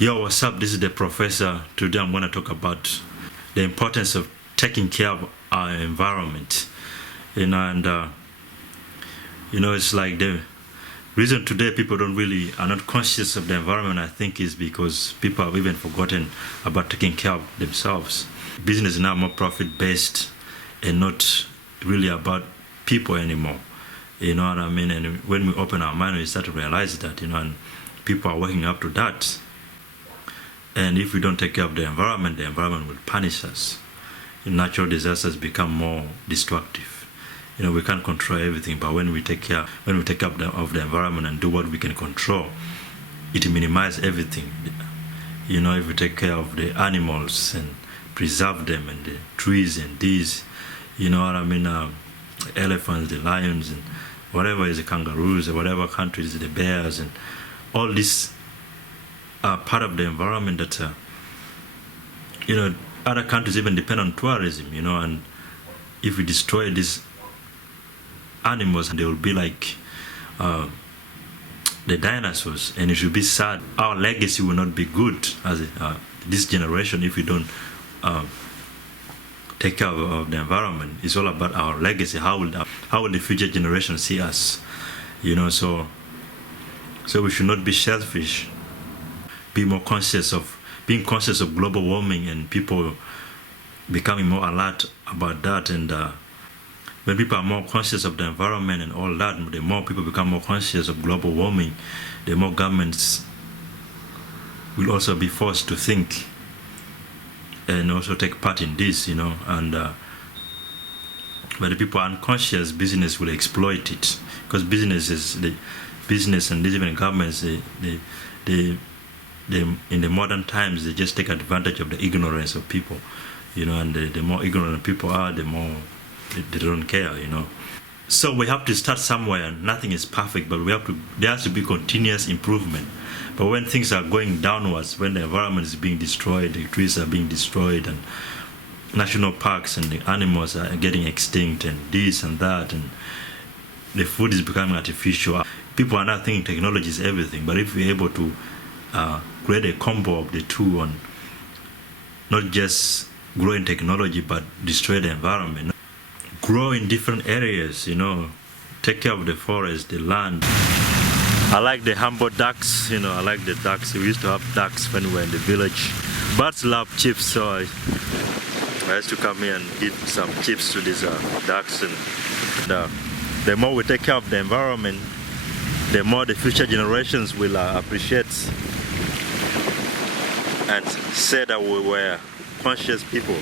Yo, what's up? This is the professor. Today I'm going to talk about the importance of taking care of our environment. It's like the reason today people don't really are not conscious of the environment, I think, is because people have even forgotten about taking care of themselves. Business is now more profit based and not really about people anymore. You know what I mean? And when we open our mind, we start to realize that, and people are waking up to that. And if we don't take care of the environment will punish us. Natural disasters become more destructive. We can't control everything, but when we take care of the environment and do what we can control, it minimizes everything. If we take care of the animals and preserve them and the trees and these, elephants, the lions, and whatever is the kangaroos, or whatever countries, the bears, and all this are part of the environment that, other countries even depend on tourism, and if we destroy these animals, they will be like the dinosaurs, and it should be sad. Our legacy will not be good as this generation if we don't take care of the environment. It's all about our legacy. How will the future generation see us? So we should not be selfish. Be more conscious of global warming, and people becoming more alert about that. And when people are more conscious of the environment and all that, the more people become more conscious of global warming, the more governments will also be forced to think and also take part in this, and but the people are unconscious, business will exploit it, because business and these even governments, they in the modern times, they just take advantage of the ignorance of people, and the more ignorant people are, the more they don't care, So we have to start somewhere. Nothing is perfect, but there has to be continuous improvement. But when things are going downwards, when the environment is being destroyed, the trees are being destroyed, and national parks and the animals are getting extinct, and this and that, and the food is becoming artificial, people are not thinking technology is everything. But if we're able to create a combo of the two, and not just grow in technology but destroy the environment, grow in different areas, take care of the forest, the land. I like the humble ducks, I like the ducks. We used to have ducks when we were in the village. Birds love chips, so I used to come here and give some chips to these ducks. And the more we take care of the environment, the more the future generations will appreciate and say that we were conscious people.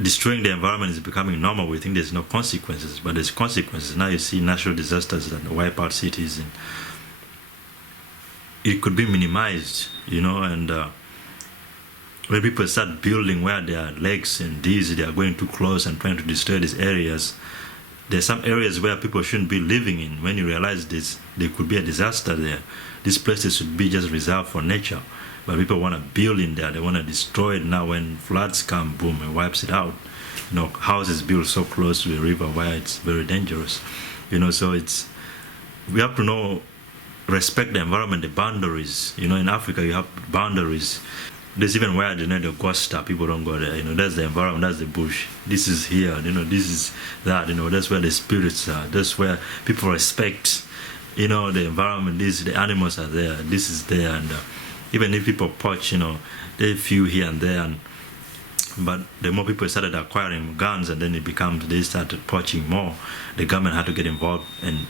Destroying the environment is becoming normal. We think there's no consequences, but there's consequences. Now you see natural disasters that wipe out cities, and it could be minimized, and when people start building where there are lakes and these, they are going too close and trying to destroy these areas. There's some areas where people shouldn't be living in. When you realize this, there could be a disaster there. These places should be just reserved for nature. But people want to build in there. They want to destroy it now. When floods come, boom, it wipes it out. Houses built so close to the river where it's very dangerous. So we have to respect the environment, the boundaries. In Africa, you have boundaries. There's even where the Gosta, people don't go there. That's the environment, that's the bush. This is here, this is that, that's where the spirits are. That's where people respect, the environment. The animals are there, this is there. And even if people poach, they few here and there. But the more people started acquiring guns, and then they started poaching more, the government had to get involved, and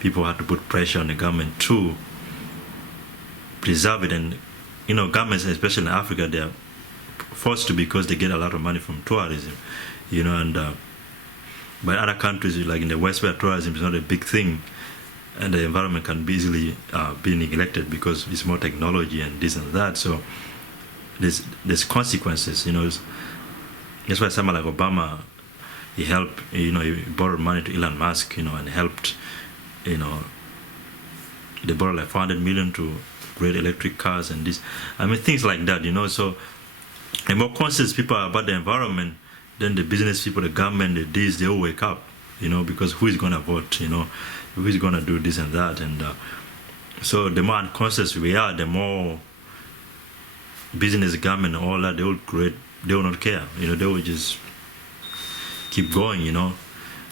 people had to put pressure on the government to preserve it. And governments, especially in Africa, they're forced to, because they get a lot of money from tourism, and but other countries, like in the West, where tourism is not a big thing, and the environment can be easily be neglected because it's more technology and this and that. So there's consequences, That's why someone like Obama, he helped, he borrowed money to Elon Musk, and helped, they borrowed like 400 million to create electric cars and this. Things like that, So the more conscious people are about the environment, then the business people, the government, they all wake up, because who is going to vote, who is going to do this and that. And so the more unconscious we are, the more business, government, all that, they will not care. They will just keep going.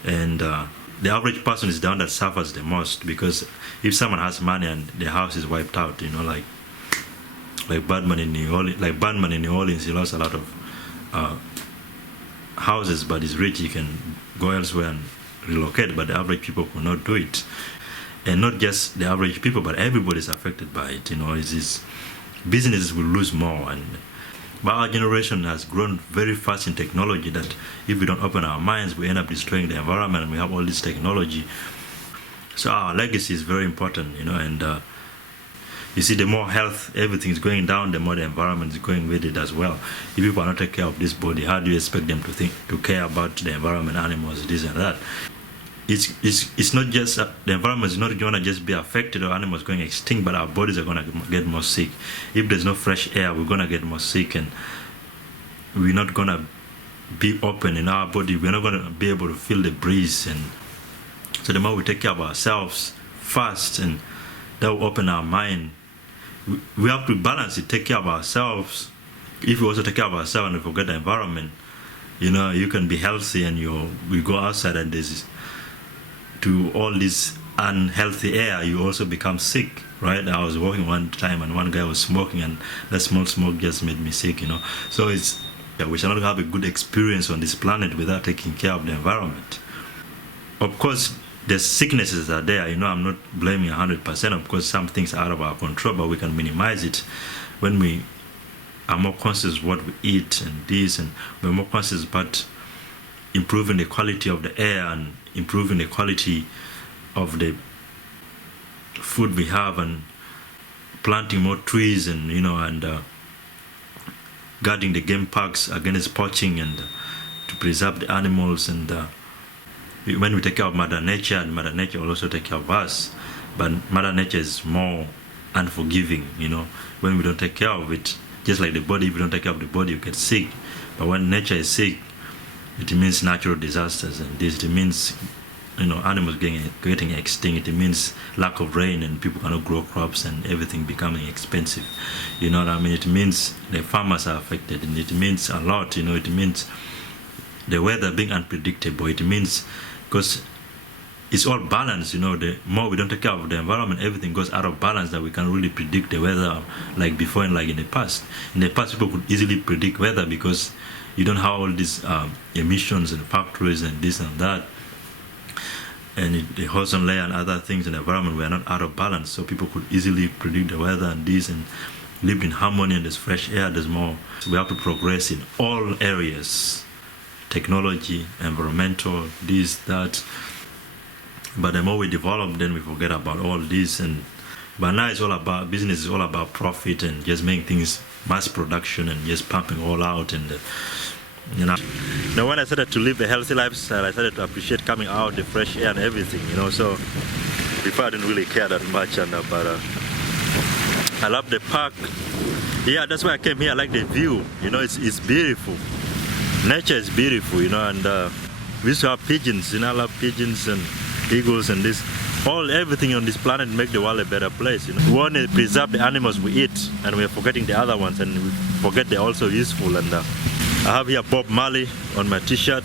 And the average person is the one that suffers the most, because if someone has money and the house is wiped out, like Batman in New Orleans, he lost a lot of houses, but he's rich, he can go elsewhere and relocate, but the average people will not do it. And not just the average people, but everybody's affected by it. Businesses will lose more. But our generation has grown very fast in technology that if we don't open our minds, we end up destroying the environment, and we have all this technology. So our legacy is very important, and you see, the more health everything is going down, the more the environment is going with it as well. If people are not taking care of this body, how do you expect them to care about the environment, animals, this and that? It's not just the environment is not going to just be affected or animals going extinct, but our bodies are going to get more sick. If there's no fresh air, we're going to get more sick, and we're not going to be open in our body. We're not going to be able to feel the breeze. And so the more we take care of ourselves first, and that will open our mind. We have to balance it, take care of ourselves. If we also take care of ourselves and we forget the environment, you can be healthy and we go outside and there's to all this unhealthy air, you also become sick, right? I was walking one time and one guy was smoking, and that small smoke just made me sick, So we shall not have a good experience on this planet without taking care of the environment. Of course, the sicknesses are there, I'm not blaming 100%. Of course, some things are out of our control, but we can minimize it when we are more conscious of what we eat and this, and we're more conscious about improving the quality of the air and improving the quality of the food we have, and planting more trees, and guarding the game parks against poaching, and to preserve the animals. And when we take care of Mother Nature, and Mother Nature will also take care of us. But Mother Nature is more unforgiving, when we don't take care of it. Just like the body, if you don't take care of the body, you get sick. But when nature is sick, it means natural disasters, and this, it means animals getting extinct. It means lack of rain, and people cannot grow crops, and everything becoming expensive. You know what I mean? It means the farmers are affected, and it means a lot. It means the weather being unpredictable. It means, because it's all balanced. The more we don't take care of the environment, everything goes out of balance, that we can really predict the weather like before and like in the past. In the past, people could easily predict weather because you don't have all these emissions and factories and this and that, and the ozone layer and other things in the environment were not out of balance, so people could easily predict the weather and this, and live in harmony, and there's fresh air, there's more. So we have to progress in all areas, technology, environmental, this, that. But the more we develop, then we forget about all this. But now it's all about business, is all about profit and just making things mass production and just pumping all out. And now when I started to live a healthy lifestyle, I started to appreciate coming out, the fresh air and everything. So before I didn't really care that much, but I love the park. Yeah, that's why I came here. I like the view. It's beautiful. Nature is beautiful. And we used to have pigeons. I love pigeons and eagles and this. Everything on this planet make the world a better place. We want to preserve the animals we eat, and we're forgetting the other ones, and we forget they're also useful. And I have here Bob Marley on my t-shirt.